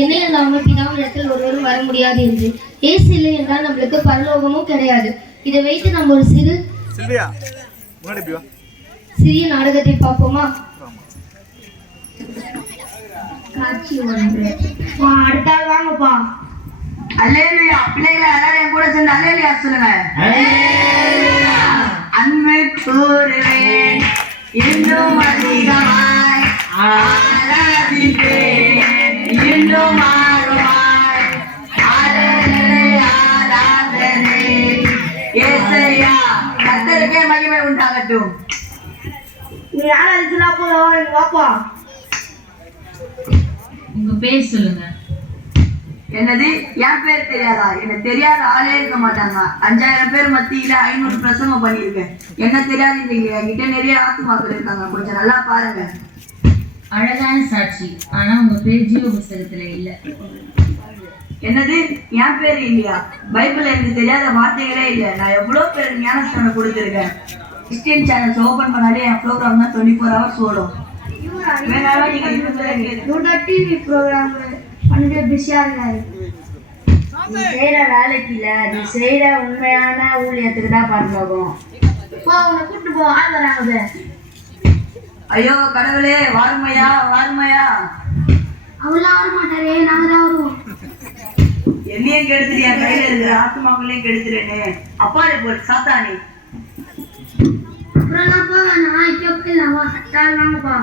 என்னை இல்லாமல் பிதாவின் இடத்தில் ஒருவரும் வர முடியாது என்று. இயேசு இல்லை என்றால் நம்மளுக்கு பரலோகமும் கிடையாது. இதை வைத்து நம்ம ஒரு சிறிய நாடகத்தை பார்ப்போமா? காட்சி 1. அடுத்த ஆள் வாங்கப்பா. அல்லேலூயா. பிள்ளைகளை எல்லாரும் என் கூட சேர்ந்து அல்லேலூயா சொல்லுங்க. அன்பு கூறுவேன் இன்னும் அதிகமாய் ஆராதிப்பேன் இன்னும் ஆர்வமாய் ஆராதனை ஆராதனை இயேசுயா. கர்த்தருக்கே மகிமை உண்டாகட்டும். நீ ஆராதிச்சா போதும் வாப்பா. உங்க பேர் சொல்லுங்க. என்னது? என் பேர் தெரியாதா? எனக்கு தெரியாத ஆளே இருக்க மாட்டாங்க. 5000 பேர் மத்தியில 500 பிரசங்கம் பண்ணியிருக்கேன். என்ன தெரியாது இல்லைங்க. என்கிட்ட நிறைய ஆத்துமாக்கள் இருக்காங்க. கொஞ்சம் நல்லா பாருங்க. அழகான சாட்சி. ஆனா உங்க பேர் ஜீவ புஸ்தகத்துல இல்ல. என்னது? என் பேர் இல்லையா? பைபிள் எனக்கு தெரியாத வார்த்தைகளே இல்லை. நான் எவ்வளவு பேர் ஞானஸ்தானம் கொடுத்துருக்கேன். கிறிஸ்டியன் சேனல்ஸ் ஓபன் பண்ணாலே என் ப்ரோக்ராம் தான் 24 hours ஓடும். டிவி ப்ரோக்ராம் பண்ணிட்டு பிஸியா இருக்காரு. நீ செய்யற வேலைக்கு இல்ல, நீ செய்யற உண்மையான ஊழியத்துக்கு தான் பரலோகம். உன்னை கூட்டு போ. ஆள் வராங்க. ஐயோ கடவுளே, வாருமையா வாருமையா. அவெல்லாம் வர மாட்டாரே, நாங்க தான் வருவோம். என்னையும் கெடுத்துறியா? கையில இருக்கிற ஆத்துமாக்களையும் கெடுத்துறேன்னு அப்பாலே போட்டு சாத்தானே. அப்புறம் நான் போவேன். நான் இப்போ போயிடலாமா? வாங்கப்பா.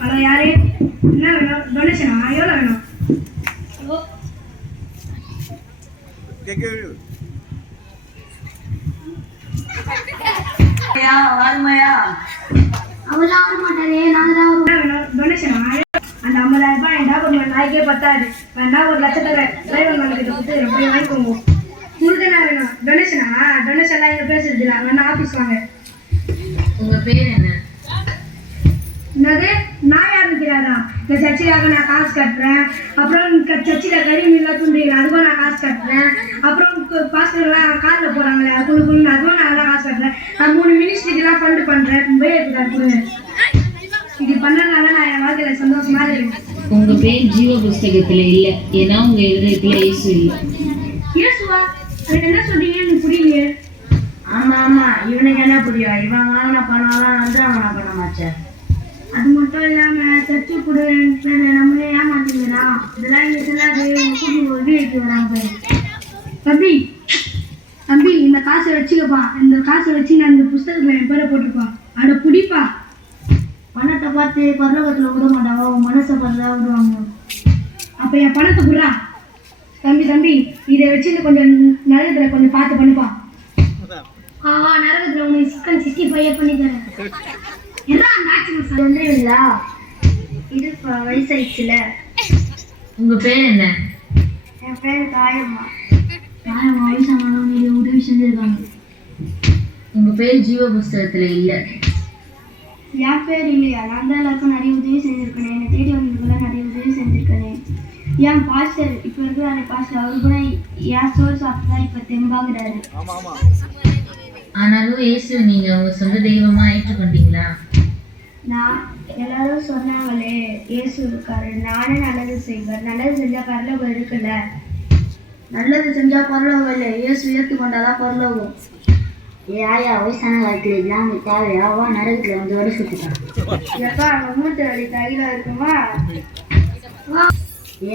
ஹலோ, யாரு? என்ன வேணும்? டொனேஷனா? எவ்வளோ வேணும்? வாருமையா. அவெல்லாம் வர மாட்டாரே, நாங்க தான் வருவோம். என்ன வேணும்? டொனேஷனா? அந்த 50,000 ரூபாய் என் டாக்குமெண்ட் நாய்க்கே பத்தாது. வேணா 1,00,000 டிரைவர் மேனுக்கு கொடுத்து போய் வாங்கிக்கோங்க. உங்களுக்கு என்ன வேணும்? டொனேஷனா? டொனேஷன்லாம் இங்கே பேசுறது இல்லை. வேணா ஆஃபீஸ் வாங்க. உங்க பேர் என்ன? என்னது? நான் யாருன்னு தெரியாதா? இந்த சர்ச்சைக்காக நான் காசு கட்டுறேன். அப்புறம் சர்ச்சையில் கரிமீன்லாம் தூண்டுறீங்க, அதுவும் நான் காசு கட்டுறேன். அப்புறம் பாஸ்டர்லாம் காரில் போகிறாங்களே, அதுவும் நான் தான் காசு கட்டுறேன். நான் 3 மினிஸ்ட்ரிக்கெல்லாம் ஃபண்டு பண்ணுறேன். கொடுங்க. இது பண்ணனால நான் என் வாழ்க்கையில் சந்தோஷமா இருக்கேன். உங்க பேர் ஜீவ புஸ்தகத்துல இல்ல. ஏன்னா உங்க இருதயத்துல இயேசு இல்ல. இயேசுவா? அதுக்கு என்ன சொல்றீங்க? எனக்கு புரியலையே. ஆமா, இவனுக்கு என்ன புரியும்? இவன் வாங்கின பணம்லாம் வந்து அவனை பண்ண மாட்டேன். அது மட்டும் இல்லாம சர்ச்சை கூட நம்மளே ஏமாத்திக்கிறான். இதெல்லாம் இங்க சொல்லாது. வீட்டுக்கு வராங்க. தம்பி தம்பி, இந்த காசை வச்சுக்கப்பா. இந்த காசை வச்சு நான் இந்த புஸ்தகத்துல என் பேரை போட்டிருப்பா. அட புடிப்பா. பணத்தை பார்த்து பரலோகத்துல விட மாட்டாங்க, உன் மனசை பார்த்து விடுவாங்க. அப்ப என் பணத்தை புடுறா. தம்பி, இதை வச்சு கொஞ்சம் நரகத்துல கொஞ்சம் பார்த்து பண்ணுப்பா. நரகத்துல உனக்கு சிக்கன் 65 பண்ணி தரேன். வந்துருவீங்களா? இது வயசாயிடுச்சுல. உங்க பேர் என்ன? என் பேர் காயம்மா. வயசானவங்க இது உதவி செஞ்சிருக்காங்க. உங்க பேர் ஜீவ புஸ்தகத்துல இல்ல. என் பேர் இல்லையா? நான் தான் எல்லாருக்கும் நிறைய உதவி செஞ்சிருக்கேன். என்னை தேடி வந்ததுக்குலாம் நிறைய உதவி செஞ்சிருக்கேன். என் பாஸ்டர் இப்போ இருக்கிற பாஸ்டர் அவரு கூட என் சோறு சாப்பிட்டு தான் இப்போ தெம்பாகிறாரு. ஆனாலும் இயேசு நீங்க உங்க சொந்த தெய்வமா ஏற்றுக்கொண்டீங்களா? நான் எல்லாரும் சொன்னாங்களே இயேசு இருக்காரு, நானே நல்லது செய்வேன், நல்லது செஞ்சா பரலோகம் இருக்குல்ல. நல்லது செஞ்சா பரலோகம் இல்லை, இயேசு ஏற்றுக்கொண்டாதான் பரலோகம். ஆயா வயசான காலத்துல எல்லாம் அவங்க தேவையாவா நரகத்துல வந்து வர சுத்திட்டான். எப்பா அவங்க மூட்டை வலி கையில இருக்குமா?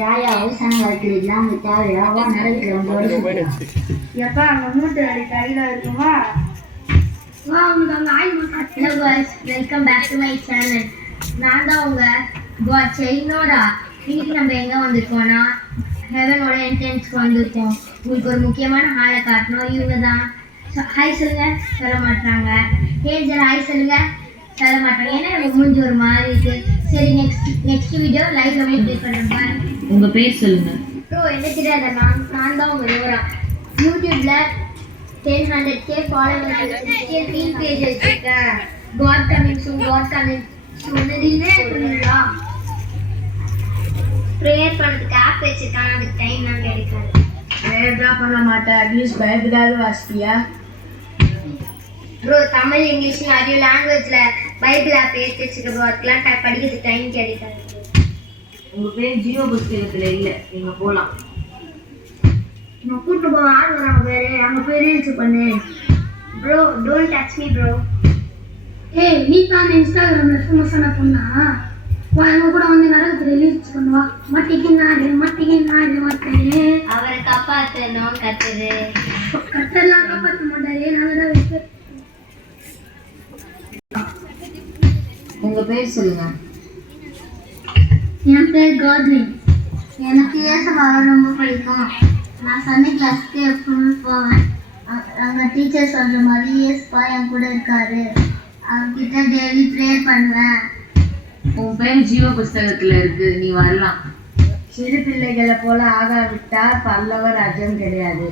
ஆயா வயசான காலத்துல எல்லாம் அவங்க தேவையாவா நரகத்துல வந்து வர சுத்திட்டான். எப்பா அவங்க மூட்டை வலி கையில இருக்குமா? Hello guys, welcome back to my channel. நான் தான் உங்க செயினோடா. இன்னைக்கு நம்ம எங்க வந்திருக்கோம்னா ஹெவனோட என்ட்ரன்ஸ்க்கு வந்திருக்கோம். உங்களுக்கு ஒரு முக்கியமான ஹாலை காட்டணும். இவங்க தான். ஹாய் சொல்லுங்க, சொல்ல மாட்டாங்க. ஜர ஹாய் சொல்லுங்க, சொல்ல மாட்டாங்க. ஏன்னா நம்ம மூஞ்சி ஒரு மாதிரி இருக்கு. சரி, நெக்ஸ்ட் வீடியோ லைவ்ல போய் ப்ளே பண்றேன். உங்க பேர் சொல்லுங்க. ப்ரோ என்ன தெரியாத, நான் தான் உங்க யோரா. யூடியூப்ல 1000k followers இருக்கு. ரீல் பேஜ் வச்சிருக்கேன். God coming soon. சொன்னதீங்க புரியுதா? ப்ரேயர் பண்ணுறதுக்கு ஆப் வச்சிருக்காங்க. அதுக்கு டைம்லாம் கிடைக்காது. ப்ரேயர்லாம் பண்ண மாட்டேன். அட்லீஸ்ட் பைபிளாவது வாசிப்பியா? ப்ரோ தமிழ் இங்கிலீஷ் நிறைய லாங்குவேஜில் பைபிள் ஆப் ஏற்றி வச்சுக்க ப்ரோ. அதுக்கெலாம் படிக்கிறதுக்கு டைம் கிடைக்காது. உங்க பேர் ஜீவ புஸ்தகத்துல இல்ல, நீங்க போலாம். நம்ம கூட்டு போக ஆள் வராங்க பேரு, அங்க போய் ரீல்ஸ் பண்ணு. Bro don't touch me bro. ஏய், நீ தான் இன்ஸ்டாகிராம்ல ஃபேமஸான பொண்ணா? வா, எங்க கூட வந்து நரகத்துல ரீல்ஸ் பண்ணுவா. மாட்டிக்கினாரு மாட்டேன். அவரை காப்பாத்தணும் கத்துது. கட்டெல்லாம் காப்பாற்ற மாட்டாரு, நாங்க தான் வைக்க. உங்க பேர் சொல்லுங்க. என் பேர் காட்வின். எனக்கு இயேசுவை ரொம்ப பிடிக்கும். நான் சண்டே கிளாஸ்க்கு எப்பவும் போவேன். அங்கே டீச்சர் சொல்கிற மாதிரி இயேசுப்பா என் கூட இருக்காரு. அவங்ககிட்ட டெய்லி ப்ரேயர் பண்ணுவேன். உன் பேர் ஜீவ புஸ்தகத்துல இருக்கு, நீ வரலாம். சிறு பிள்ளைகளை போல ஆகாவிட்டா பல்லவ ராஜ்யம் கிடையாது.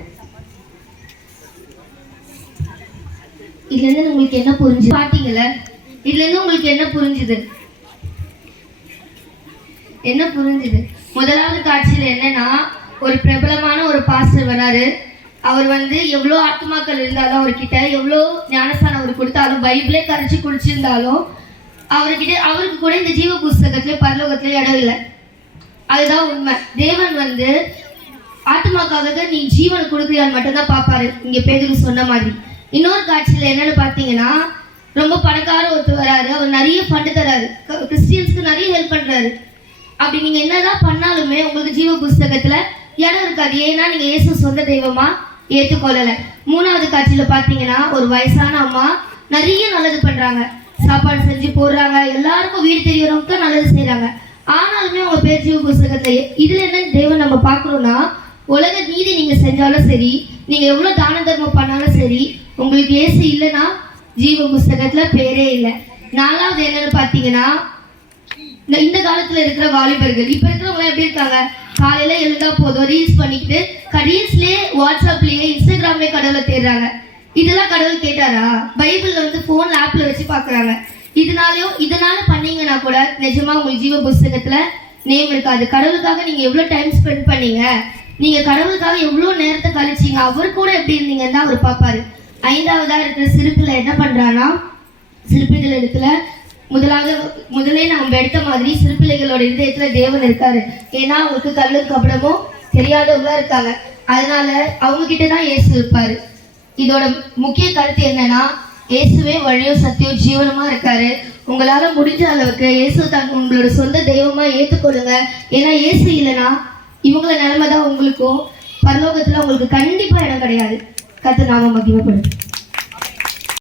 இதுலேருந்து உங்களுக்கு என்ன புரிஞ்சு பாத்தீங்கல்ல? இதுலேருந்து உங்களுக்கு என்ன புரிஞ்சுது? முதலாவது காட்சியில் என்னன்னா, ஒரு பிரபலமான ஒரு பாஸ்டர் வராரு. அவர் வந்து எவ்வளோ ஆத்மாக்கள் இருந்தாலும் அவர்கிட்ட, எவ்வளோ ஞானஸ்தானம் அவர் கொடுத்தாலும், பைபிளே கரைச்சி குடிச்சிருந்தாலும் அவருக்கு கூட இந்த ஜீவ புஸ்தகத்திலே பரலோகத்திலே இடம் இல்லை. அதுதான் உண்மை. தேவன் வந்து ஆத்மாக்காக நீ ஜீவன் கொடுக்குறியான்னு மட்டும்தான் பார்ப்பாரு, இங்கே பேதுரு சொன்ன மாதிரி. இன்னொரு காட்சியில் என்னன்னு பார்த்தீங்கன்னா, ரொம்ப பணக்கார ஒருத்தர் வராரு. அவர் நிறைய ஃபண்டு தராரு, கிறிஸ்டியன்ஸ்க்கு நிறைய ஹெல்ப் பண்ணுறாரு. அப்படி நீங்கள் என்னதான் பண்ணாலுமே உங்களுக்கு ஜீவ புஸ்தகத்தில் இடம் இருக்காது. ஏன்னா நீங்கள் இயேசு சொந்த தெய்வமாக ஏற்றுக்கொள்ளலை. மூணாவது காட்சியில் பார்த்தீங்கன்னா, ஒரு வயசான அம்மா நிறைய நல்லது பண்ணுறாங்க. சாப்பாடு செஞ்சு போடுறாங்க, எல்லாருக்கும் வீடு தெரியறவங்க நல்லது செய்கிறாங்க. ஆனாலுமே அவங்க பேர் ஜீவ புஸ்தகத்தில். இதில் என்ன தேவன் நம்ம பார்க்கணும்னா, உலக நீதி நீங்கள் செஞ்சாலும் சரி, நீங்கள் எவ்வளோ தான தர்மம் பண்ணாலும் சரி, உங்களுக்கு இயேசு இல்லைன்னா ஜீவ புஸ்தகத்தில் பேரே இல்லை. நாலாவது என்னன்னு பார்த்தீங்கன்னா, இந்த காலத்தில் இருக்கிற வாலிபர்கள், இப்போ இருக்கிறவங்களாம் எப்படி இருக்காங்க? காலையில் எழுந்தா போதும் ரீல்ஸ் பண்ணிக்கிட்டு, ரீல்ஸ்லேயே வாட்ஸ்அப்லேயே இன்ஸ்டாகிராம்லேயே கடவுளை தேடுறாங்க. இதெல்லாம் கடவுள் கேட்டாரா? பைபிளில் வந்து ஃபோனில் ஆப்பில் வச்சு பார்க்குறாங்க. இதனால பண்ணீங்கன்னா கூட நிஜமாக உங்களுக்கு ஜீவ புஸ்தகத்தில் நேம் இருக்காது. கடவுளுக்காக நீங்கள் எவ்வளோ டைம் ஸ்பெண்ட் பண்ணீங்க, நீங்கள் கடவுளுக்காக எவ்வளோ நேரத்தை கழிச்சிங்க, அவர் கூட எப்படி இருந்தீங்கன்னு தான் அவர் பார்ப்பாரு. ஐந்தாவதாக இருக்கிற சிறுப்பில் என்ன பண்ணுறான்னா, சிறுப்பிகள் இடத்துல முதலே நம்ம எடுத்த மாதிரி சிறுப்பிள்ளைகளோட இதயத்தில் தேவன் இருக்காரு. ஏன்னா அவங்களுக்கு கல்லு கபடமும் தெரியாதவங்களா இருக்காங்க. அதனால அவங்க கிட்ட தான் இயேசு இருப்பாரு. இதோட முக்கிய கருத்து என்னன்னா, இயேசுவே வழியும் சத்தியம் ஜீவனமா இருக்காரு. உங்களால முடிஞ்ச அளவுக்கு இயேசு உங்களோட சொந்த தெய்வமா ஏற்றுக்கொள்ளுங்க. ஏன்னா இயேசு இல்லைன்னா இவங்கள நிலைமை தான் உங்களுக்கும் பரலோகத்துல உங்களுக்கு கண்டிப்பா இடம் கிடையாது. கர்த்தர் நாம மகிமைப்படும்.